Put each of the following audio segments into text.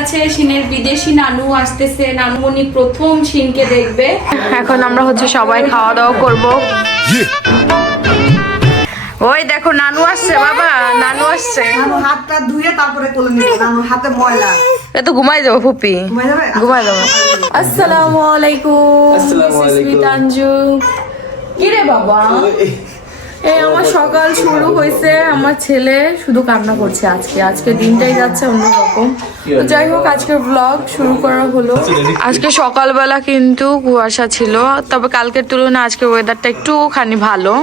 আছে, শিনের বিদেশি নানু আসতেছে, নানুমণি প্রথম শিনকে দেখবে। এখন আমরা হচ্ছে সবাই খাওয়া দাওয়া করবো। ওই দেখো নানু আসছে, বাবা নানু আসছে। হাতটা ধুয়ে তারপরে কোলে নিবে, নানু হাতে ময়লা। এ তো ঘুমাই যাবো ফুপি, ঘুমাই যাবো। আসসালামু আলাইকুম, তানজু। কি রে বাবা, এই আমার সকাল শুরু হয়েছে, আমার ছেলে শুধু কান্না করছে। আজকে দিনটাই যাচ্ছে অন্যরকম। তো যাই হোক, আজকের ব্লগ শুরু করা হলো। আজকে সকালবেলা কিন্তু কুয়াশা ছিল, তবে কালকের তুলনায় আজকের ওয়েদারটা একটুখানি ভালো।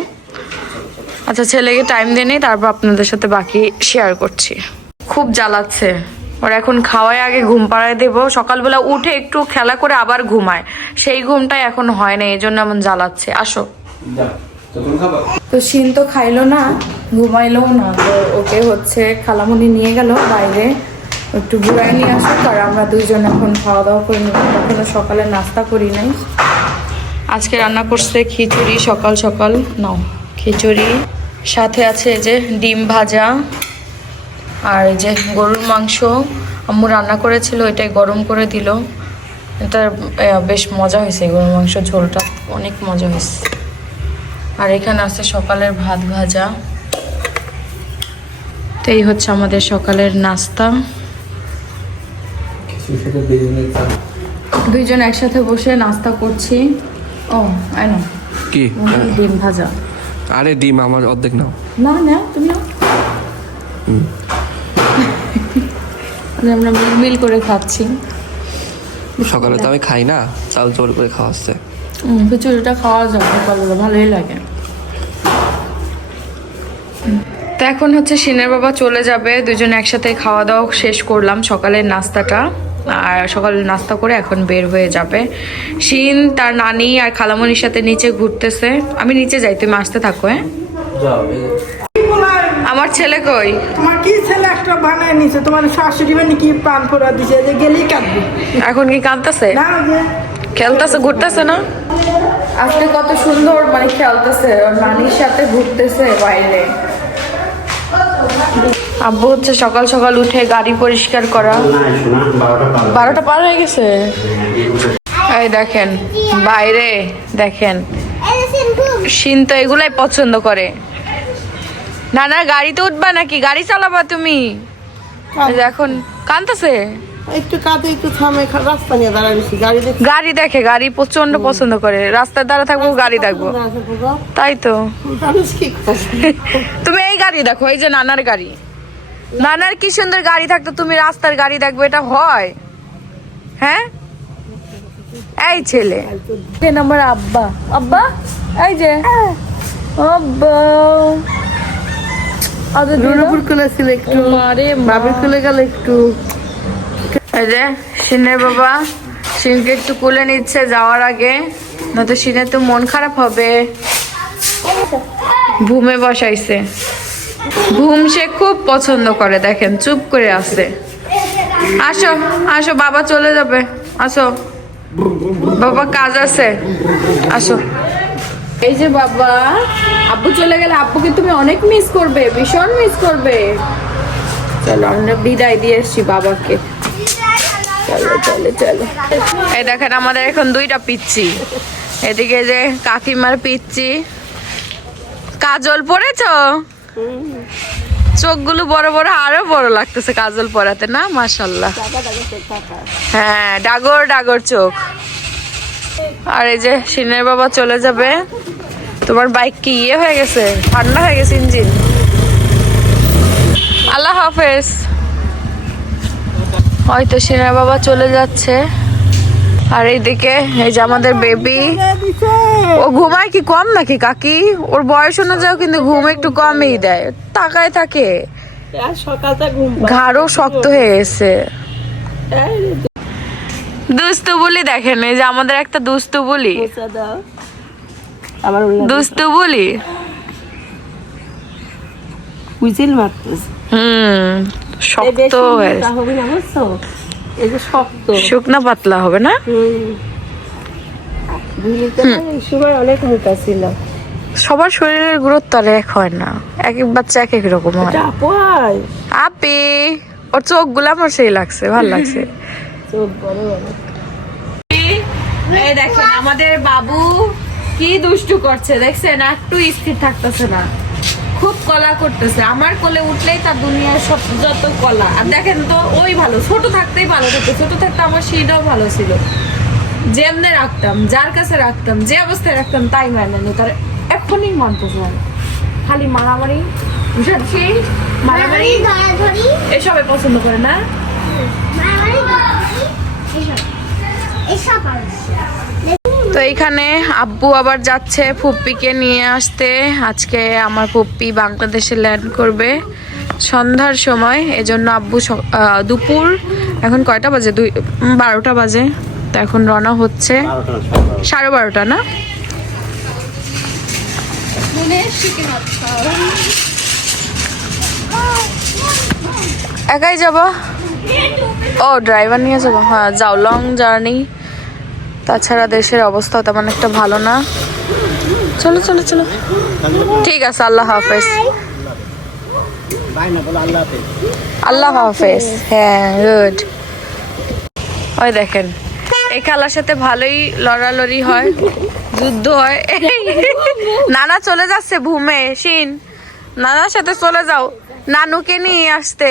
আচ্ছা, ছেলেকে টাইম দিয়ে নেই, তারপর আপনাদের সাথে বাকি শেয়ার করছি। খুব জ্বালাচ্ছে ওর, এখন খাওয়াই আগে ঘুম পাড়ায় দেবো। সকালবেলা উঠে একটু খেলা করে আবার ঘুমায়, সেই ঘুমটাই এখন হয় না, এই জন্য এমন জ্বালাচ্ছে। আসো। তো শিন তো খাইলো না, ঘুমাইলো না, তো ওকে হচ্ছে খালামুনি নিয়ে গেল বাইরে একটু ঘুরাই নিয়ে আসো। আর আমরা দুইজন এখন খাওয়া দাওয়া করে নিব, এখনো সকালে নাস্তা করি নাই। আজকে রান্না করছে খিচুড়ি, সকাল সকাল নাও খিচুড়ি, সাথে আছে এই যে ডিম ভাজা, আর এই যে গরুর মাংস আম্মু রান্না করেছিল, এটাই গরম করে দিল। এটা বেশ মজা হয়েছে, গরুর মাংস ঝোলটা অনেক মজা হয়েছে। আর এখানে আছে সকালের ভাত ভাজা। তো এই হচ্ছে আমাদের সকালের নাস্তা। দুইজন একসাথে বসে নাস্তা করছি। ও আই নো কি ডিম ভাজা। আরে ডিম আমার অর্ধেক নাও। না না তুমি নাও। আমরা মিল করে খাচ্ছি। সকালে তো আমি খাই না, চাল চল করে খাওয়া হচ্ছে। খিচুড়িটা খাওয়া যায় সকালবেলা, ভালোই লাগে। তো এখন হচ্ছে শিনের বাবা চলে যাবে, দুজন একসাথে খাওয়া দাওয়া শেষ করলাম সকালের নাস্তাটা। আর সকালে নাস্তা করে এখন বের হয়ে যাবে শিন, তার নানি আর খালামণির সাথে নিচে ঘুরতেছে। আমি নিচে যাই, তুমি আসতে থাকো। হ্যাঁ, আমার ছেলে কই? তোমার কি ছেলে একটা বানায় নিছে, তোমার শাশুড়ি মানে কি প্রাণ পড়া দিছে যে গেলেই কাঁদবে। এখন কি কাঁদতেছে? না খেলতেছে, ঘুরতেছে না? আজকে কত সুন্দর মানে খেলতেছে, ওর নানির সাথে ঘুরতেছে বাইরে। আব্বু হচ্ছে সকাল সকাল উঠে গাড়ি পরিষ্কার করা। 12টা পার হয়ে গেছে। এই দেখেন বাইরে, দেখেন শিন তো এগুলাই পছন্দ করে। না না, গাড়িতে উঠবা নাকি? গাড়ি চালাবা তুমি? এখন কাঁদতেছে, একটু কাঁদে একটু থামে, রাস্তা নিয়ে দাঁড়াইছি, গাড়ি দেখে, গাড়ি প্রচন্ড পছন্দ করে। রাস্তায় দাঁড়া থাকবো, গাড়ি দেখবো। তাই তো, তুমি এই গাড়ি দেখো, এই যে নানার গাড়ি। নানার কি সুন্দর গাড়ি থাকতো, তুমি রাস্তার গাড়ি দেখবো, এটা হয়? হ্যাঁ, এই ছেলে আমার আব্বা, আব্বা এই যে আব্বা। রুনুপুর কোলে ছিল একটু, বাবির কোলে গেল একটু। এই যে শিনের বাবা শিনকে একটু কোলে নিচ্ছে যাওয়ার আগে, নয়তো শিনের তো মন খারাপ হবে। ঘুমে বসাইছে, ঘুম সে খুব পছন্দ করে, দেখেন চুপ করে আছে। আসো আসো, বাবা চলে যাবে, আসো বাবা, কাজ আছে, আসো। এই যে বাবা, আব্বু চলে গেলে আব্বুকে তুমি অনেক মিস করবে, ভীষণ মিস করবে। চলো আমরা বিদায় দিয়ে এসছি বাবাকে, চলো চলো চলো। এই দেখেন আমাদের এখন 2টা পিচ্ছি, এদিকে যে কাকিমার পিচ্ছি। কাজল পরেছো? চোখগুলো বড় বড়, আরো বড় লাগতেছে কাজল পরাতে, না? মাশাআল্লাহ, হ্যাঁ ডাগর ডাগর চোখ। আর এই যে শিনের বাবা চলে যাবে। তোমার বাইক কি ইয়ে হয়ে গেছে, ঠান্ডা হয়ে গেছে ইঞ্জিন? আল্লাহ হাফেজ। হয়তো শিনের বাবা চলে যাচ্ছে। আর এইদিকে এই যে আমাদের বেবি, ও ঘুমায় কি কম নাকি কাকি? ওর বয়স অনুযায়ী কিন্তু ঘুম একটু কমই দেয়, তাকায় থাকে, ঘাড়ও শক্ত হয়ে গেছে। দুস্তু বলি দেখেন, এই যে আমাদের একটা দুস্তু বলি, দুস্তু বলি শক্ত শুকনা পাতলা হবে না? সবার শরীরের গুরুত্ব আর এক হয় না, এক এক বাচ্চা এক এক রকম হয়। আপি ওর চোখ গুলা আমার সেই লাগছে, ভালো লাগছে। এই দেখেন আমাদের বাবু কি দুষ্টু করছে, দেখছেন? একটু স্থির থাকতেছে না, খুব কলা করতেছে। আমার কোলে উঠলেই তার দুনিয়ার সব যত কলা। আর দেখেন তো, ওই ভালো, ছোট থাকতেই ভালো থাকতো। ছোট থাকতে আমার সেটাও ভালো ছিল, যেমনে রাখতাম, যার কাছে রাখতাম, যে অবস্থায় রাখতাম তাই মানে নিত। আর এখনই মানতেছে না, খালি মারামারি, সেই মারামারি এসবে পছন্দ করে না। তো এইখানে আব্বু আবার যাচ্ছে ফুপ্পিকে নিয়ে আসতে। আজকে আমার ফুপ্পি বাংলাদেশে ল্যান্ড করবে সন্ধ্যার সময়, এজন্য আব্বু দুপুর এখন কয়টা বাজে, 12টা বাজে, তো এখন রওনা হচ্ছে। 12:30 না? একাই যাব? ও ড্রাইভার নিয়ে যাবো? হ্যাঁ যাও, লং জার্নি। তাছাড়া দেশের অবস্থা তেমন একটা ভালো না। চলো চলো চলো, ঠিক আছে, আল্লাহ হাফেজ। আল্লাহ হাফেজ। হ্যাঁ গুড। ওই দেখেন এই খালার সাথে ভালোই লড়ালড়ি হয়, যুদ্ধ হয়। নানা চলে যাচ্ছে ভূমে। শিন, নানার সাথে চলে যাও, নানুকে নিয়ে আসতে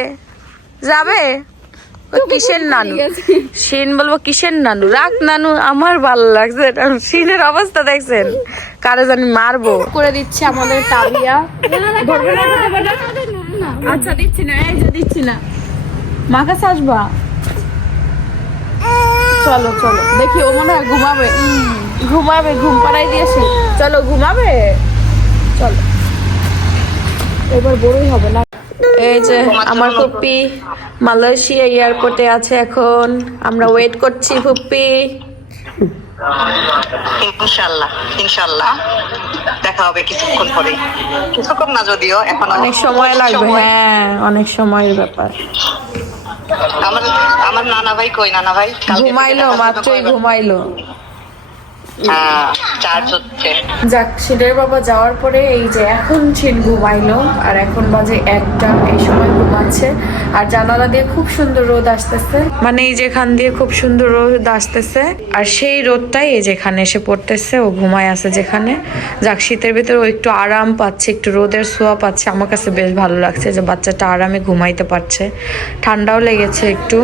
যাবে। কিসের নানু? শিন বলবো কিসের নানু? রাখ নানু, আমার ভালো লাগছে। শিনের অবস্থা দেখছেন, কারে জানি মারবো করে দিচ্ছে আমাদের তাবিয়া। আচ্ছা দিচ্ছি না, এই যে দিচ্ছি না, মা কাছে আসবা। চলো চলো, দেখি ও মনে হয় ঘুমাবে। ঘুমাবে, ঘুম পাড়াই দিয়েছি। চলো ঘুমাবে, চলো এবার বড়ই হবে না। এই যে আমার ফুপ্পি মালয়েশিয়া এয়ারপোর্টে আছে এখন, আমরা ওয়েট করছি ফুপ্পি। ইনশাআল্লাহ ইনশাআল্লাহ দেখা হবে কিছুক্ষণ পরে, কিছুক্ষণ না যদিও এখন অনেক সময় লাগবে। হ্যাঁ অনেক সময়ের ব্যাপার। আমার আমার নানা ভাই কই? নানা ভাই ঘুমাইলো, মাত্রই ঘুমাইলো। হ্যাঁ চার্জ হচ্ছে। যাক, শিনের বাবা যাওয়ার পরে এই যে এখন শিন ঘুমাইলো, আর এখন বাজে 1টা, এই সময় ঘুমাচ্ছে। আর জানালা দিয়ে খুব সুন্দর রোদ আসতেছে, মানে এই যেখান দিয়ে খুব সুন্দর রোদ আসতেছে, আর সেই রোদটাই এই যেখানে এসে পড়তেছে। ও ঘুমায় আছে যেখানে। যাক, শীতের ভিতরে ও একটু আরাম পাচ্ছে, একটু রোদের ছোঁয়া পাচ্ছে। আমার কাছে বেশ ভালো লাগছে যে বাচ্চাটা আরামে ঘুমাইতে পারছে। ঠান্ডাও লেগেছে একটু।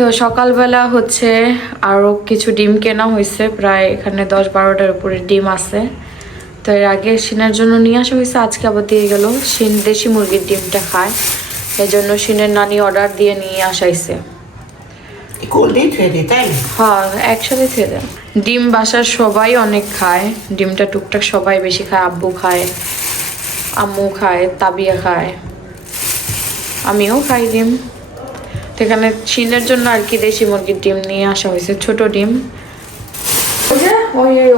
তো সকালবেলা হচ্ছে আরও কিছু ডিম কেনা হয়েছে, প্রায় এখানে 10-12টার উপরে ডিম আছে। তো এর আগে শিনের জন্য নিয়ে আসা হয়েছে, আজকে আবার দিয়ে গেল। শিন দেশি মুরগির ডিমটা খায়, এই জন্য শিনের নানি অর্ডার দিয়ে নিয়ে আসাইছে। হ্যাঁ একসাথে খেয়ে দেন। ডিম বাসার সবাই অনেক খায়, ডিমটা টুকটাক সবাই বেশি খায়। আব্বু খায়, আম্মু খায়, তাবিয়া খায়, আমিও খাই ডিম। এখানে শিনের জন্য আর কি দেশি মুরগির ডিম নিয়ে আসা হয়েছে, ছোট ডিম। ওই যে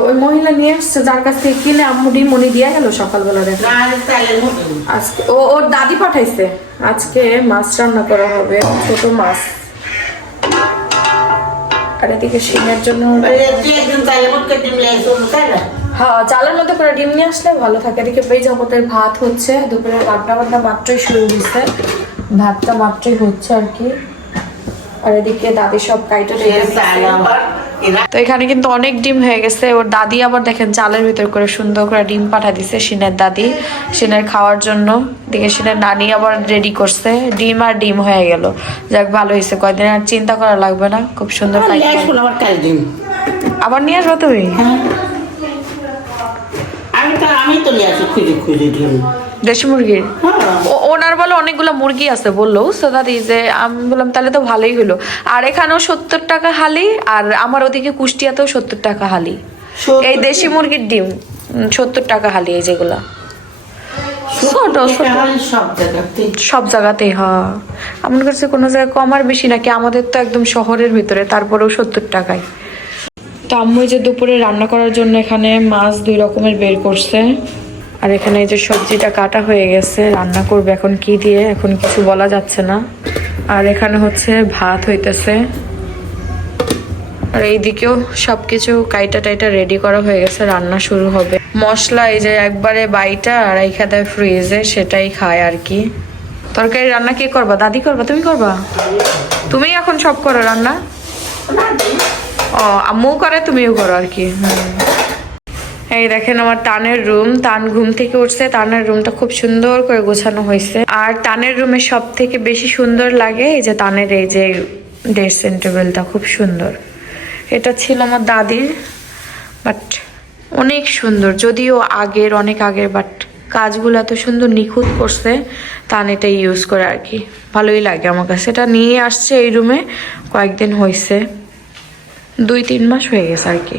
ওই মহিলা নিয়ে আসছে, যার কাছ থেকে কিনে আম্মু ডিম উনি দিয়ে গেল সকালবেলা। আজকে ওর দাদি পাঠাইছে, আজকে মাছ রান্না করা হবে, ছোট মাছ। আর এদিকে শিনের জন্য হ্যাঁ চালের মধ্যে করে ডিম নিয়ে আসলে ভালো থাকে। এদিকে বেজামতের ভাত হচ্ছে, দুপুরে রান্না বান্না মাত্রই শুরু হয়েছে, ভাতটা মাত্রই হচ্ছে আর কি। আর এদিকে দাদি সব কাইটে রেখেছে। তো এখানে কিন্তু অনেক ডিম হয়ে গেছে। ওর দাদি আবার দেখেন চালের ভিতর করে সুন্দর করে ডিম পাঠা দিছে শিনের দাদি, শিনের খাওয়ার জন্য। দিকে শিনের নানি আবার রেডি করছে, ডিম আর ডিম হয়ে গেল। যাক ভালো হয়েছে, কয়দিন আর চিন্তা করা লাগবে না, খুব সুন্দর। আবার নিয়ে আসবো তুমি? আমি তো নিয়ে আসি খুঁজে খুঁজে ডিম, দেশি মুরগির। ওনার বলে অনেকগুলো মুরগি আছে বললো দাদি, যে আমি বললাম তাহলে তো ভালোই হলো। আর এখানেও 70 টাকা হালি, আর আমার ওদিকে কুষ্টিয়াতেও 70 টাকা হালি এই দেশি মুরগির ডিম। 70 টাকা হালি এই যেগুলা ছোট সব জায়গাতেই। হ্যাঁ আমার কাছে কোনো জায়গায় কম আর বেশি নাকি, আমাদের তো একদম শহরের ভিতরে, তারপরেও 70 টাকায়। তো আম্মু যে দুপুরে রান্না করার জন্য এখানে মাছ 2 রকমের বের করছে। আর এখানে এই যে সবজিটা কাটা হয়ে গেছে, রান্না করবে এখন কি দিয়ে এখন কিছু বলা যাচ্ছে না। আর এখানে হচ্ছে ভাত হইতেছে, আর এইদিকেও সবকিছু কাইটা টাইটা রেডি করা হয়ে গেছে, রান্না শুরু হবে। মশলা এই যে একবারে বাইটা আর এইখানে ফ্রিজে, সেটাই খায় আর কি। তো তরকারি রান্না কে করবা? দাদি করবা? তুমি করবা? তুমি এখন সব করো রান্না? ও আম্মু করে, তুমিও করো আর কি। এই দেখেন আমার তানের রুম। তান ঘুম থেকে উঠছে। তানের রুমটা খুব সুন্দর করে গোছানো হয়েছে। আর তানের রুমে সব থেকে বেশি সুন্দর লাগে এই যে তানের এই যে ড্রেসিং টেবিলটা খুব সুন্দর। এটা ছিল আমার দাদির, বাট অনেক সুন্দর, যদিও আগের, অনেক আগের, বাট কাজগুলো এত সুন্দর নিখুঁত করছে। তান এটা ইউজ করে আর কি, ভালোই লাগে আমার কাছে। এটা নিয়ে আসছে এই রুমে কয়েকদিন হয়েছে, 2-3 মাস হয়ে গেছে আর কি।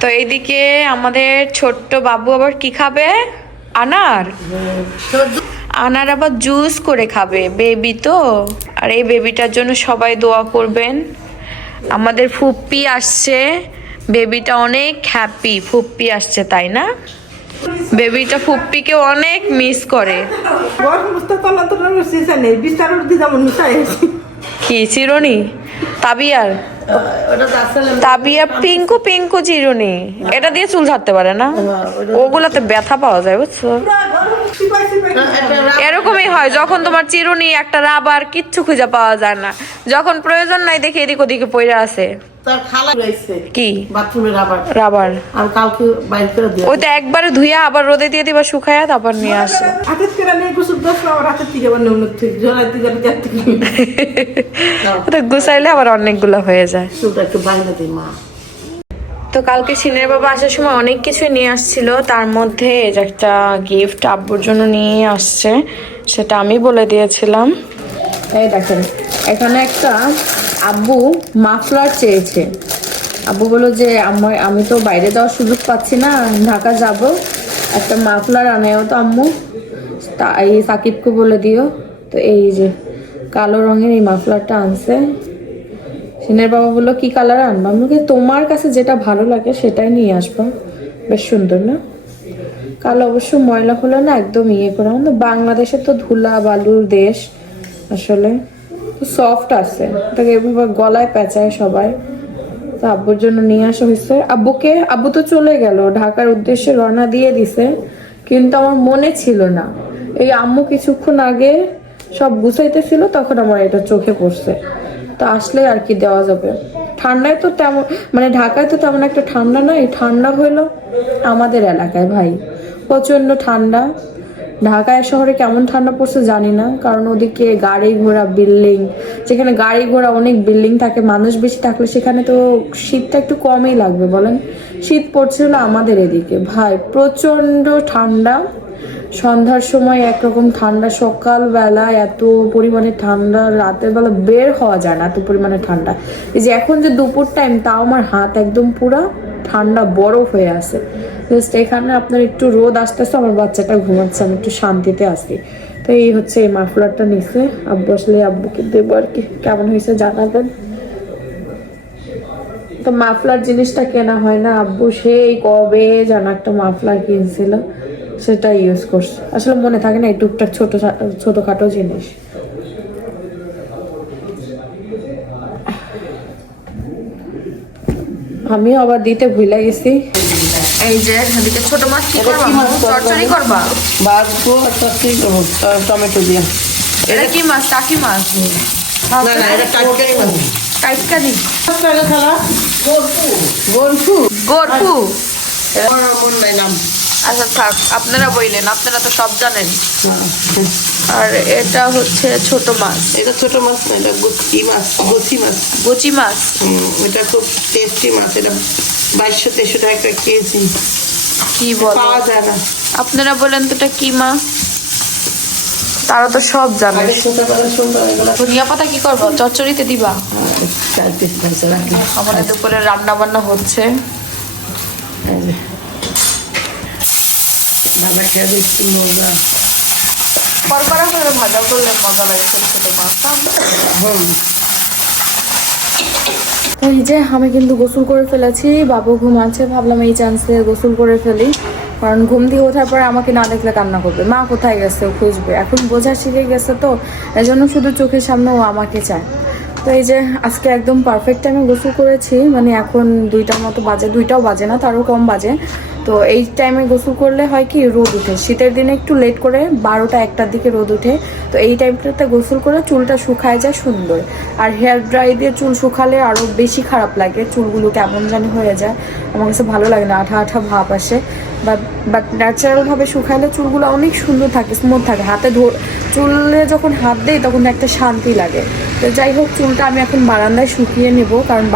তো এইদিকে আমাদের ছোট্ট বাবু আবার কি খাবে? আনার। আনার আবার জুস করে খাবে, বেবি তো। আর এই বেবিটার জন্য সবাই দোয়া করবেন। আমাদের ফুপ্পি আসছে, বেবিটা অনেক হ্যাপি। ফুপ্পি আসছে, তাই না? বেবিটা ফুপ্পিকে অনেক মিস করে। কি চিরুনি? তাবিয়ার তাবিয়া পিঙ্কু পিঙ্কু চিরুনি, এটা দিয়ে চুল ঝাড়তে পারে না, ওগুলাতে ব্যথা পাওয়া যায়, বুঝছো? এরকমই হয় যখন তোমার চিরুনি, একটা রাবার, কিচ্ছু খুঁজে পাওয়া যায় না। যখন প্রয়োজন নাই দেখি এদিক ওদিকে পড়ে আছে। কি রাবার? ওই তো একবারে ধুইয়া আবার রোদে দিয়ে দিবা, শুকায়া তারপর নিয়ে আসো। গুছাইলে আবার অনেকগুলো হয়ে যায়। তো কালকে সিনের বাবা আসার সময় অনেক কিছু নিয়ে আসছিল, তার মধ্যে এই যে একটা গিফট আব্বুর জন্য নিয়ে আসছে, সেটা আমি বলে দিয়েছিলাম। এই দেখেন, এখানে একটা আব্বু মাফলার চেয়েছে। আব্বু বললো যে আমি তো বাইরে যাওয়ার সুযোগ পাচ্ছি না, ঢাকা যাব, একটা মাফলার আনায়ও তো আম্মু, এই সাকিবকে বলে দিও। তো এই যে কালো রঙের এই মাফলারটা আনছে। সিনের বাবা বললো কি কালার আনবা? আমি বলি তোমার কাছে যেটা ভালো লাগে সেটাই নিয়ে আসবো, বেশ সুন্দর না? কালো অবশ্য ময়লা হলে না একদম ইয়ে করে, আমাদের বাংলাদেশে তো ধুলা বালুর দেশ, আসলে সফট আছে, এটাকে এভাবে গলায় পেঁচায় সবাই। তো আব্বুর জন্য নিয়ে আসা হয়েছে। আব্বু তো চলে গেল, ঢাকার উদ্দেশ্যে রওনা দিয়ে দিছে, কিন্তু আমার মনে ছিল না। এই আম্মু কিছুক্ষণ আগে সব গুছাইতেছিল, তখন আমার এটা চোখে পড়ছে। তো আসলে আর কি দেওয়া যাবে। ঠান্ডায় তো তেমন, মানে ঢাকায় তো তেমন একটা ঠান্ডা নাই, ঠান্ডা হইলো আমাদের এলাকায় ভাই প্রচন্ড ঠান্ডা। ঢাকায় শহরে কেমন ঠান্ডা পড়ছে জানি না, কারণ ওদিকে গাড়ি ঘোড়া, বিল্ডিং, যেখানে গাড়ি ঘোড়া অনেক বিল্ডিং থাকে, মানুষ বেশি থাকলে সেখানে তো শীতটা একটু কমই লাগবে বলেন। শীত পড়ছিল আমাদের এদিকে ভাই প্রচন্ড ঠান্ডা। সন্ধ্যার সময় একরকম ঠান্ডা, সকালবেলা এত পরিমাণে ঠান্ডা, রাতের বেলা বের হওয়া যায় না, এত পরিমাণে ঠান্ডা। এই যে এখন যে দুপুর টাইম, তাও আমার হাত একদম পুরা ঠান্ডা বরফ হয়ে আছে। জাস্ট এখানে আপনার একটু রোদ আসতেছে, আমার বাচ্চাটা ঘুমাচ্ছে, আমি একটু শান্তিতে আসি। তো এই হচ্ছে এই মাফলারটা নিছে আব্বু, আসলে আব্বুকে দেবো আর কি, কেমন হয়েছে জানাবেন। তো মাফলার জিনিসটা কেনা হয় না, আব্বু সেই কবে যেন একটা মাফলার কিনছিল, সেটা ইউজ করছে। আসলে মনে থাকে না এই টুকটাক ছোটখাটো জিনিস। আমিও আবার দিতে ভুলে গেছি। এই যে এদিকে ছোট মাছ কি করবা? চচ্চড়ি করবা? ভাজবো আর চচ্চড়ি করবো টমেটো দিয়ে। এটা কি মাছ? টাকি মাছ? না না, এটা টাটকাই মাছ। টাটকানি? গোরফু গোরফু? আমার মন নাই নাম। আচ্ছা থাক, আপনারা বললেন, আপনারা তো সব জানেন। আর এটা হচ্ছে ছোট মাছ। এটা ছোট মাছ না, এটা গুচি মাছ। গুচি মাছ? এটা খুব টেস্টি মাছ। এটা 2200-2300 টাকা কেজি। কি বল, পাওয়া যায় না। আপনারা বলেন তো এটা কি মাছ? তারা তো সব জানে। ধনিয়া পাতা কি করবো? চচ্চড়িতে দিবা? আমাদের দুপুরে রান্না বান্না হচ্ছে। ভাজা খেয়ে দেখছি মজা। করকরা করে ভাজা করলে মজা লাগে ছোট ছোট মাছ। এই যে আমি কিন্তু গোসল করে ফেলেছি, বাবু ঘুমাচ্ছে, ভাবলাম এই চান্সে গোসল করে ফেলি, কারণ ঘুম দিয়ে ওঠার পরে আমাকে না দেখলে কান্না করবে, মা কোথায় গেছে ও খুঁজবে। এখন বোঝা শিখে গেছে তো, এই জন্য শুধু চোখের সামনে ও আমাকে চায়। তো এই যে আজকে একদম পারফেক্ট টাইমে গোসল করেছি, মানে এখন 2টার মতো বাজে, 2টাও বাজে না, তারও কম বাজে। তো এই টাইমে গোসল করলে হয় কি রোদ উঠে, শীতের দিনে একটু লেট করে 12টা 1টার দিকে রোদ উঠে, তো এই টাইমটাতে গোসল করে চুলটা শুকায় যায় সুন্দর। আর হেয়ার ড্রাই দিয়ে চুল শুকালে আরও বেশি খারাপ লাগে, চুলগুলো কেমন জানি হয়ে যায়, আমার কাছে ভালো লাগে না, আঠা আঠা ভাব আসে। বাট ন্যাচারালভাবে শুকাইলে চুলগুলো অনেক সুন্দর থাকে, স্মুথ থাকে, হাতে চুলে যখন হাত দেই তখন একটা শান্তি লাগে। তো যাই হোক, চুলটা আমি এখন বারান্দায় শুকিয়ে নেব, কারণ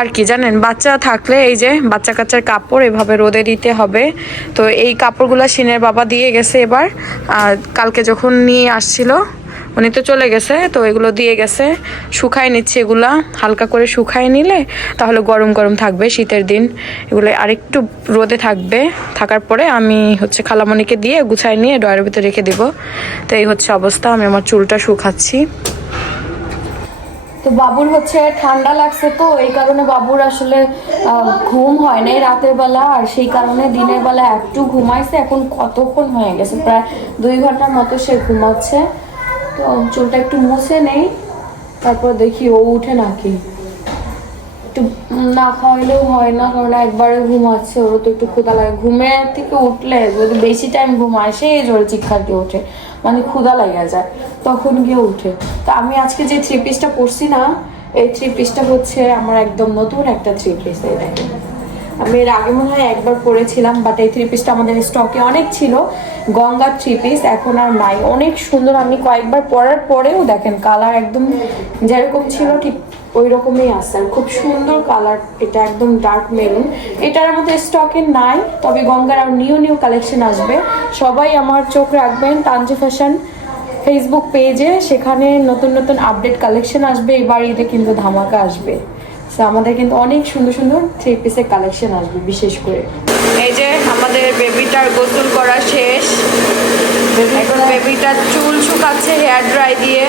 আর কি জানেন, বাচ্চা থাকলে এই যে বাচ্চা কাচ্চার কাপড় এভাবে রোদে দিতে হবে। তো এই কাপড়গুলো সিনের বাবা দিয়ে গেছে এবার, আর কালকে যখন নিয়ে আসছিল উনি তো চলে গেছে, তো এগুলো দিয়ে গেছে, শুকাই নিচ্ছে এগুলা, হালকা করে শুকাই নিলে তাহলে গরম গরম থাকবে শীতের দিন, এগুলো আরেকটু রোদে থাকবে। থাকার পরে আমি হচ্ছে খালামণিকে দিয়ে গুছাই নিয়ে ড্রয়ারের ভিতরে রেখে দিব। তো এই হচ্ছে অবস্থা, আমি আমার চুলটা শুকাচ্ছি। তো বাবুর হচ্ছে ঠান্ডা লাগছে, তো এই কারণে বাবুর আসলে ঘুম হয় নাই রাতের বেলা, আর সেই কারণে দিনের বেলা একটু ঘুমাইছে। এখন কতক্ষণ হয়ে গেছে, প্রায় 2 ঘন্টার মতো সে ঘুমাচ্ছে। তো চুলটা একটু মুছে নেই, তারপর দেখি ও উঠে নাকি। একটু না খাওয়াইলেও হয় না, কারণ একবারে ঘুমাচ্ছে, ওরও তো একটু ক্ষুধা লাগে। ঘুমের থেকে উঠলে যদি বেশি টাইম ঘুমায় সেই জোরে চিৎকার দিয়ে ওঠে, মানে ক্ষুধা লেগে যায়, তখন গিয়ে উঠে। তো আমি আজকে যে 3 পিসটা পরছি না, এই 3 পিসটা হচ্ছে আমার একদম নতুন একটা 3 পিস। এই দেখেন, আমি এর আগে মনে হয় একবার পরেছিলাম, বাট এই 3 পিসটা আমাদের স্টকে অনেক ছিল, গঙ্গার 3 পিস, এখন আর নাই। অনেক সুন্দর, আমি কয়েকবার পরার পরেও দেখেন কালার একদম যেরকম ছিল ঠিক ওই রকমই আছে, আর খুব সুন্দর কালার। এটা একদম ডার্ক মেরুন, এটার মধ্যে স্টকে নাই, তবে গঙ্গার আর নিউ কালেকশন আসবে। সবাই আমার চোখ রাখবেন তানজু ফ্যাশন ফেসবুক পেজে, সেখানে নতুন নতুন আপডেট কালেকশন আসবে। এবার ঈদে কিন্তু ধামাকা আসবে, আমাদের কিন্তু অনেক সুন্দর সুন্দর 3 পিসের কালেকশন আসবে বিশেষ করে। এই যে আমাদের বেবিটার গোসল করা শেষ, এখন বেবিটার চুল শুকাচ্ছে হেয়ার ড্রাই দিয়ে।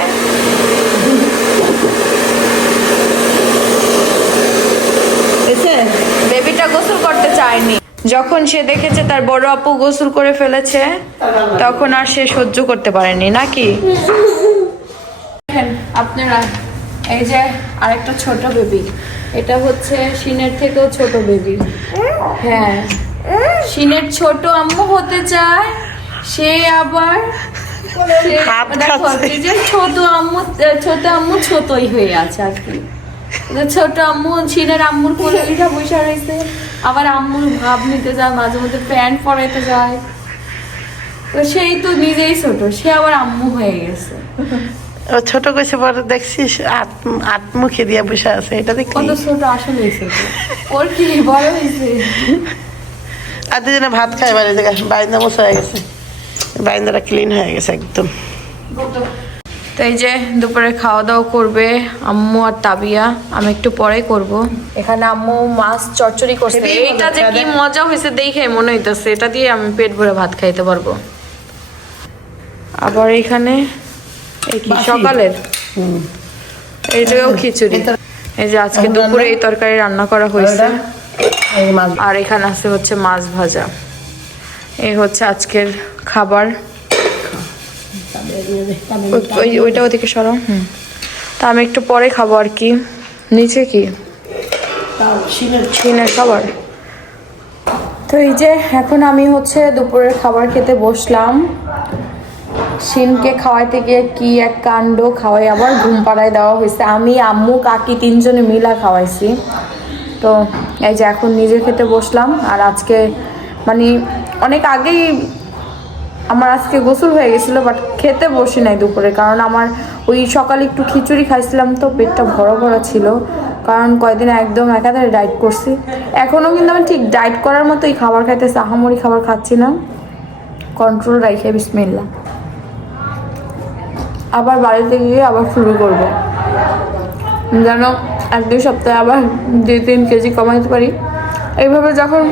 বেবিটা গোসল করতে চায়নি, যখন সে দেখেছে তার বড় আপু গোসল করে ফেলেছে তখন আর সে সহ্য করতে পারেনি নাকি। আপনারা এই যে আরেকটা ছোট বেবি, এটা হচ্ছে সিনের থেকেও ছোট বেবি। হ্যাঁ, সিনের ছোট আম্মু হতে চায়, সে আবার ছোট আম্মু ছোটই হয়ে আছে আর কি। ছোট আম্মু সিনের আম্মুর কোলে লিখা বসে রয়েছে, আবার আম্মুর ভাব নিতে যায়, মাঝে মধ্যে প্যান্ট পরাইতে যায়। তো সেই তো নিজেই ছোট, সে আবার আম্মু হয়ে গেছে। ও ছোট কইছে পরে দেখছিস আট মুখে দিয়া বসে আছে, এটা দেখি কত ছোট আসলে ছোট, ওর কি বড় হয়েছে। আর দুজনে ভাত খায় বাড়ি থেকে, বাইন্দা মোছা হয়ে গেছে, বাইন্দাটা ক্লিন হয়ে গেছে একদম। তো এই যে দুপুরে খাওয়া দাওয়া করবে আম্মু আর তাবিয়া, আমি একটু পরে করব। এখানে আম্মু মাছ চচ্চড়ি করছে, এইটা যে কি মজা হয়েছে দেখে মনে হইতেছে এটা দিয়ে আমি পেট ভরে ভাত খাইতে পারবো। আবার এখানে এই কি সকালের এই জায়গাও খিচুড়ি, এই যে আজকে দুপুরে এই তরকারি রান্না করা হয়েছে, আর এখানে আছে হচ্ছে মাছ ভাজা। এই হচ্ছে আজকের খাবার। ওইটা ওদিকে সরাও। তা আমি একটু পরে খাবো আর কি। নিচে কি সিনের খাবার। তো এই যে এখন আমি হচ্ছে দুপুরের খাবার খেতে বসলাম। সিনকে খাওয়াইতে গিয়ে কি এক কাণ্ড, খাওয়াই আবার ঘুম পাড়ায় দেওয়া হয়েছে। আমি আম্মু কাকি 3 জনে মিলা খাওয়াইছি। তো এই যে এখন নিজে খেতে বসলাম। আর আজকে মানে অনেক আগেই আমার আজকে গোসল হয়ে গেছিলো, বাট খেতে বসি নাই দুপুরে, কারণ আমার ওই সকালে একটু খিচুড়ি খাইছিলাম, তো পেটটা ভরা ছিল, কারণ কয়েকদিন একদম একাধারে ডায়েট করছি। এখনও কিন্তু আমি ঠিক ডায়েট করার মতোই খাবার খাইতেছি, আহামরি খাবার খাচ্ছি না, কন্ট্রোল রাখে। বিসমিল্লাহ। আবার বাড়িতে গিয়ে আবার শুরু করব, যেন 1-2 সপ্তাহে আবার 2-3 কেজি কমাইতে পারি। এইভাবে যখন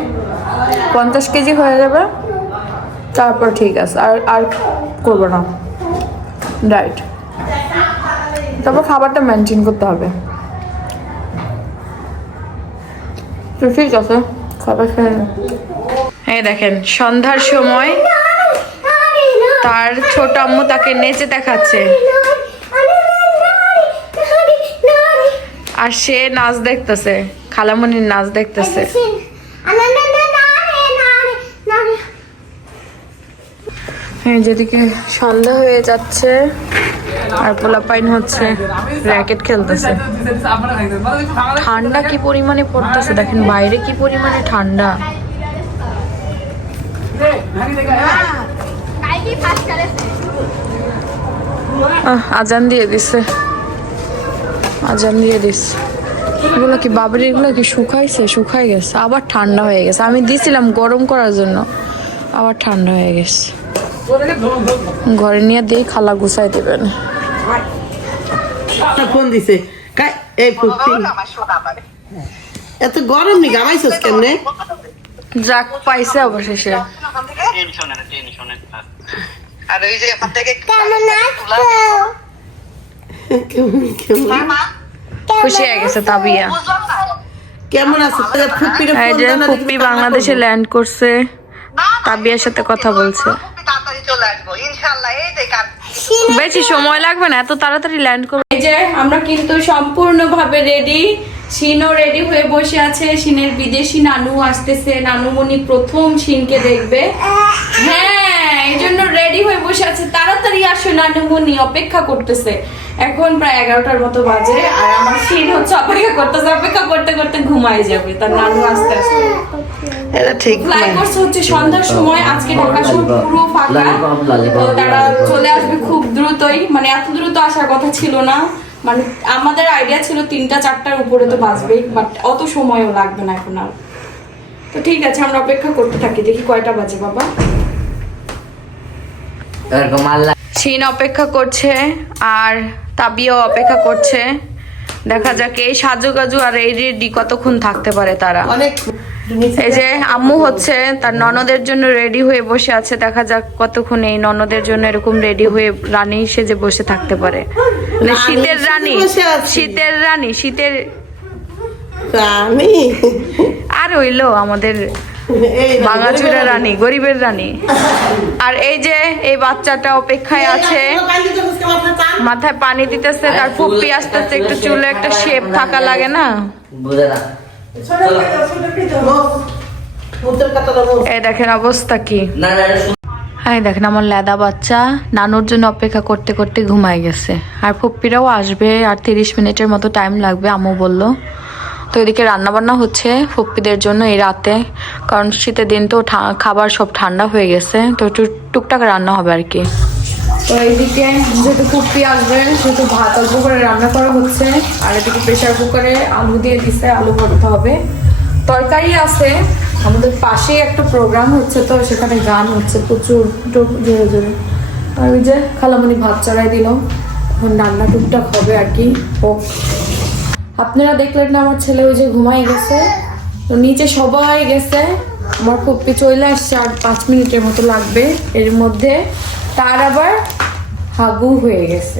50 কেজি হয়ে যাবে তারপর ঠিক আছে, আর করবো না ডায়েট। তারপর খাবারটা মেনটেন করতে হবে। তো ঠিক আছে, খাবার খেয়ে নিন। এই দেখেন সন্ধ্যার সময় তার ছোট আম্মু তাকে নেচে দেখাচ্ছে, আর সে নাচ দেখতেছে, খালামণির নাচ দেখতেছে। হ্যাঁ, যেদিকে সন্ধ্যা হয়ে যাচ্ছে আর পোলাপাইন হচ্ছে র্যাকেট খেলতেছে। ঠান্ডা কি পরিমাণে পড়তেছে দেখেন, বাইরে কি পরিমাণে ঠান্ডা। আজান দিয়ে দিছে, আজান দিয়ে দিছে। এগুলো কি বাবরি, এগুলো কি শুকাই গেছে, আবার ঠান্ডা হয়ে গেছে। আমি দিছিলাম গরম করার জন্য, আবার ঠান্ডা হয়ে গেছে। ঘরে নিয়ে দিয়ে খালা গুছাই দেবেন। ফোন দিছে এত গরম নি গামাইছস কেমনে? যাক পাইছে অবশেষে। আর ওই যে এখান থেকে খুশি হয়ে গেছে তাবিয়া। কেমন আছে? এই যে ফুপ্পি বাংলাদেশে ল্যান্ড করছে, তাবিয়ার সাথে কথা বলছে। তাড়াতাড়ি চলে আসবো ইনশাআল্লাহ। এই যে কাল বেশি সময় লাগবে না, এত তাড়াতাড়ি ল্যান্ড করবে। এই যে আমরা কিন্তু সম্পূর্ণভাবে রেডি, শিনও রেডি হয়ে বসে আছে। শিনের বিদেশি নানু আসতেছে, নানুমণি প্রথম শিনকে দেখবে। হ্যাঁ, এই জন্য রেডি হয়ে বসে আছে, তাড়াতাড়ি আসো নানুমণি, অপেক্ষা করতেছে। এখন প্রায় 11টার মতো বাজে, আর আমার শিন হচ্ছে অপেক্ষা করতেছে, অপেক্ষা করতে করতে ঘুমায় যাবে তার নানু আসতে আসতে। এটা ঠিক ফ্লাই করছে হচ্ছে সন্ধ্যার সময়, আজকে ঢাকা শহর পুরো ফাঁকা, তো তারা চলে আসবে খুব দ্রুতই। মানে এত দ্রুত আসার কথা ছিল না, মানে আমাদের আইডিয়া ছিল 3টা-4টার উপরে তো বাজবেই, বাট অত সময়ও লাগবে না এখন আর। তো ঠিক আছে, আমরা অপেক্ষা করতে থাকি, দেখি কয়টা বাজে বাবা। শিন অপেক্ষা করছে আর তাবিও অপেক্ষা করছে। দেখা যাক এই সাজুগাজু আর এই রেডি কতক্ষণ থাকতে পারে তারা। অনেক। এই যে আম্মু হচ্ছে তার ননদের জন্য রেডি হয়ে বসে আছে, দেখা যাক কতক্ষণ এই ননদের জন্য এরকম রেডি হয়ে রানী সেজে বসে থাকতে পারে। মানে শীতের রানী, শীতের রানী, শীতের রানী আর হইলো আমাদের ভাঙাচুরা রানী, গরিবের রানী। আর এই যে এই বাচ্চাটা অপেক্ষায় আছে, মাথায় পানি দিতেছে, তার ফুপ্পি আসতেছে, একটু চুলে একটা শেপ থাকা লাগে না। এই দেখেন অবস্থা কি। হ্যাঁ দেখেন আমার লেদা বাচ্চা নানুর জন্য অপেক্ষা করতে করতে ঘুমায় গেছে। আর ফুপ্পিরাও আসবে, আর 30 মিনিটের মতো টাইম লাগবে আম্মু বললো। তো এদিকে রান্না বান্না হচ্ছে ফুপ্পিদের জন্য এই রাতে, কারণ শীতের দিন তো খাবার সব ঠান্ডা হয়ে গেছে, তো একটু টুকটাক রান্না হবে আর কি। তো এইদিকে যেহেতু ফুপ্পি আসবে সেহেতু ভাত অল্প করে রান্না করা হচ্ছে, আর এদিকে প্রেশার কুকারে আলু দিয়ে দিচ্ছে, আলু ভরতে হবে। তরকারি আছে, আমাদের পাশেই একটা প্রোগ্রাম হচ্ছে, তো সেখানে গান হচ্ছে প্রচুর জোরে জোরে। আর ওই যে খালামণি ভাত চড়াই দিল, এখন রান্না টুকটাক হবে আর কি। ও আপনারা দেখলেন না আমার ছেলে ওই যে ঘুমাই গেছে, তো নিচে সবাই গেছে, আমার ফুপ্পি চলে আসছে, আর 5 মিনিটের মতো লাগবে। এর মধ্যে তার আবার হাগু হয়ে গেছে।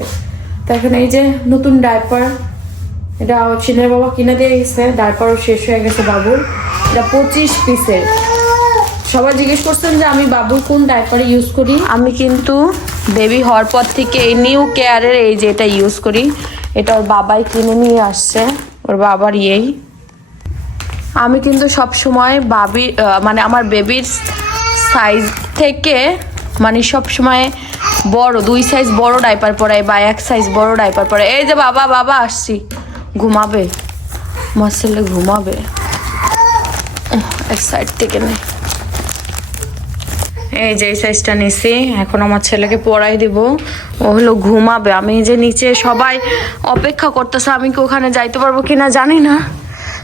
তো এখন এই যে নতুন ডাইপার, এটা চিনের বাবা কিনে দিয়ে গেছে, ডাইপারও শেষ হয়ে গেছে বাবুর। এটা 25 পিসের। সবাই জিজ্ঞেস করছেন যে আমি বাবুর কোন ডাইপার ইউজ করি। আমি কিন্তু বেবি হওয়ার পর থেকে এই নিউ কেয়ারের এই যে এটা ইউজ করি। এটা ওর বাবাই কিনে নিয়ে আসছে, ওর বাবার ইয়েই। আমি কিন্তু সব সময় মানে আমার বেবির সাইজ থেকে মানে সব সময় বড় 2 সাইজ বড় ডাইপার পরাই বা 1 সাইজ বড় ডাইপার পরাই। এই যে বাবা আসছি, ঘুমাবে মাসলে, ঘুমাবে এক সাইড থেকে নেই। এই যে সাইজটা নিছি, এখন আমার ছেলেকে পড়াই দিব, ও হলো ঘুমাবে। আমি যে নিচে সবাই অপেক্ষা করতেছে, আমি কি ওখানে যাইতে পারবো কিনা জানি না,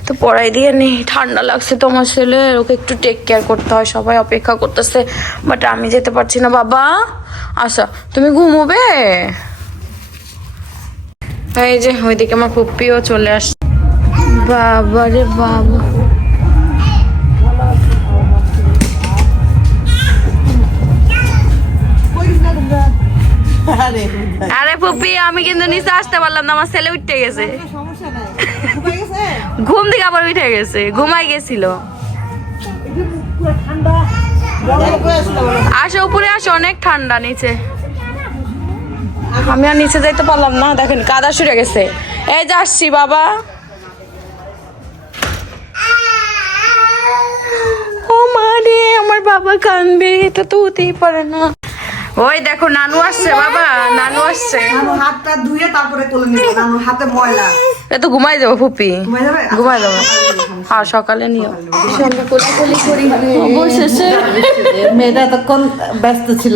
তো পড়াই দিয়ে নেই। ঠান্ডা লাগছে তো আমার ছেলে, ওকে একটু টেক কেয়ার করতে হয়, সবাই অপেক্ষা করতেছে, বাট আমি যেতে পারছি না। বাবা আচ্ছা তুমি ঘুমোবে। এই যে ওইদিকে আমার ফুপ্পিও চলে আসছে। বাবা রে বাবা, আরে ফুপ্পি আমি কিন্তু নিচে আসতে পারলাম না, আমার ছেলে উঠে গেছে, ঘুম থেকে আবার উঠে গেছে, ঘুমাই গেছিল। আসো উপরে আসো, অনেক ঠান্ডা নিচে। আমি আর নিচে যাইতে পারলাম না, দেখেন কাদা শুয়ে গেছে। এই যে আসছি বাবা। ও মা রে, আমার বাবা কাঁদবে, এটা তো হতেই পারে না। ওই দেখো নানু আসছে বাবা, নানু আসছে। হাতটা ধুয়ে তারপরে কোলে নিব, নানুর হাতে ময়লা। এ তো ঘুমাই যাবো ফুপি, ঘুমাই যাবে? ঘুমাই যাবো। হ্যাঁ সকালে নিও। সন্ধ্যা কোলাকুলি করি অবশেষে। মেয়েটা তখন ব্যস্ত ছিল,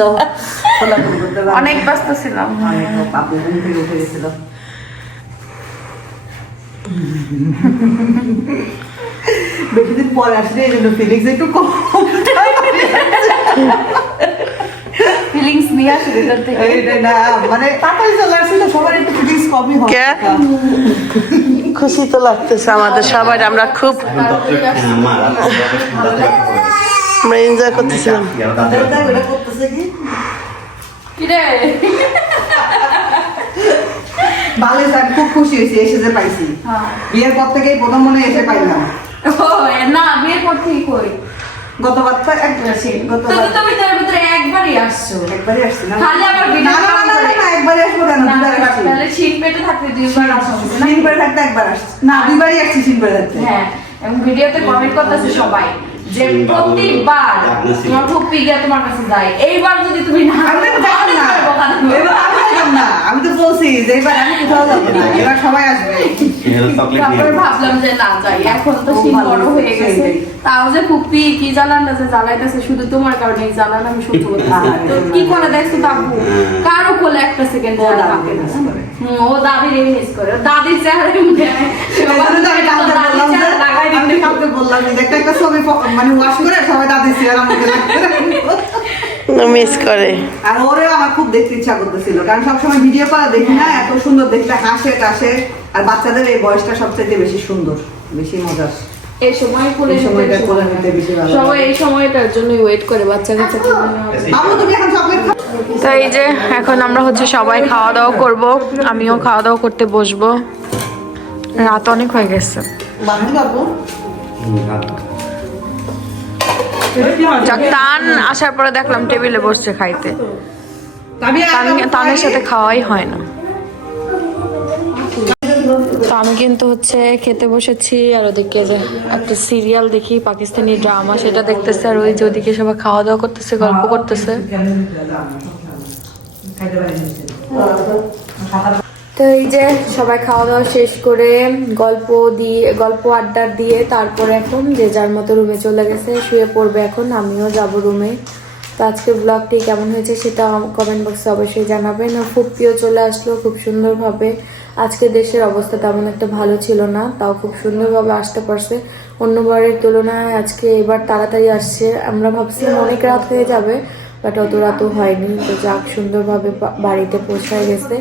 অনেক ব্যস্ত ছিলাম। উঠে গেছিল। বেশি দিন পরে আসলে এই জন্য ফিলিংস একটু কম। ফিলিংস নিয়ে আসে ভেতর থেকে। এইটা না, মানে তাড়াতাড়ি চলে আসছিল, সবার একটু ফিলিংস কমই হয়। কে? খুশি তো লাগতেছে আমাদের সবাই, আমরা খুব আমরা এনজয় করতেছিলাম। ওটা করতেছে কি? কিরে ভালো হয়েছে, আমি খুব খুশি হয়েছি এসে যে পাইছি। বিয়ের পর থেকেই প্রথম মনে এসে পাইলাম। ও না, বিয়ের পর থেকে কই? গতবার তো একবার ছিল, গতবার তুমি তো এর ভিতরে একবারই আসছো। একবারই আসছি না। খালি আবার না, ভিডিও না, না, না, না, একবারই আসবো কেন? দুবার আসছি। তাহলে শীত পেটে থাকতে দুইবার আসা হয়েছে না? সিনবারে থাকতে একবার আসছি। না, দুইবারই আসছি সিনবারে থাকতে। হ্যাঁ, এবং ভিডিওতে কমেন্ট করতেছে সবাই যে প্রতিবার তোমার ফুপি গিয়ে তোমার কাছে যায়, এইবার যদি তুমি না আমি তো যাবো না। এবার আমি যাবো না। আমি তো বলছি যে এবার আমি কোথাও যাবো না, এবার সবাই আসবে। তারপরে ভাবলাম যে না যাই, এখন তো শীত বড় হয়ে গেছে। তাও যে ফুপি কি জ্বালানটা যে জ্বালাইতেছে শুধু তোমার কারণে, এই জ্বালান আমি সহ্য করতে পারি না। তো কি করে দেখছো তাবু কারো কোলে একটা সেকেন্ড ও দাদির মিস করে, ও দাদির চেহারা মুখে এই জন্য তো আমি কাউকে বললাম যে, আমি কাউকে বললাম যে একটা ছবি মানে ওয়াশ করে সবাই তাদের চেহারা মুখে লাগবে। মিস করে। আর ওরেও আমার খুব দেখতে ইচ্ছা করতেছিল, কারণ সবসময় ভিডিও করা দেখি না, এত সুন্দর দেখতে হাসে টাসে। আর বাচ্চাদের এই বয়সটা সবচেয়ে বেশি সুন্দর, বেশি মজার। এই সময় এই সময়টা কোলে নিতে বেশি ভালো লাগে। সবাই এই সময়টার জন্য ওয়েট করে বাচ্চা কাচ্চা। বাবু তুমি এখন চকলেট খাও? তো এই যে এখন আমরা হচ্ছে সবাই খাওয়া দাওয়া করব, আমিও খাওয়া দাওয়া করতে বসবো, রাত অনেক হয়ে গেছে। বাবু বাবু যাক, টান আসার পরে দেখলাম টেবিলে বসছে খাইতে, টানের সাথে খাওয়াই হয় না। তো আমি কিন্তু হচ্ছে খেতে বসেছি, আর ওদিকে যে একটা সিরিয়াল দেখি, পাকিস্তানি ড্রামা, সেটা দেখতেছে। আর ওই যে ওদিকে সবাই খাওয়া দাওয়া করতেছে, গল্প করতেছে। তো এই যে সবাই খাওয়া দাওয়া শেষ করে গল্প আড্ডা দিয়ে তারপরে এখন যে যার মতো রুমে চলে গেছে, শুয়ে পড়বে। এখন আমিও যাব রুমে। তো আজকের ব্লগটি কেমন হয়েছে সেটা কমেন্ট বক্সে অবশ্যই জানাবেন। আর ফুপিও চলে আসলো খুব সুন্দরভাবে। আজকে দেশের অবস্থা তেমন একটা ভালো ছিল না, তাও খুব সুন্দরভাবে আসতে পারছে অন্যবারের তুলনায়। আজকে এবার তাড়াতাড়ি আসছে, আমরা ভাবছিলাম অনেক রাত হয়ে যাবে, বাট অত রাতও হয়নি। তো যাক, সুন্দরভাবে বাড়িতে পৌঁছায় গেছে,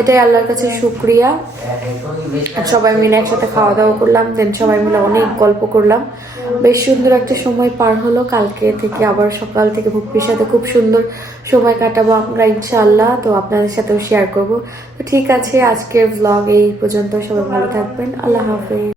এটাই আল্লাহর কাছে শুকরিয়া। সবাই মিলে একসাথে খাওয়া দাওয়া করলাম, দেন সবাই মিলে অনেক গল্প করলাম, বেশ সুন্দর একটা সময় পার হলো। কালকে থেকে আবার সকাল থেকে ফুপির সাথে খুব সুন্দর সময় কাটাবো আমরা ইনশাআল্লাহ, তো আপনাদের সাথেও শেয়ার করব। তো ঠিক আছে, আজকের ব্লগ এই পর্যন্ত। সবাই ভালো থাকবেন, আল্লাহ হাফেজ।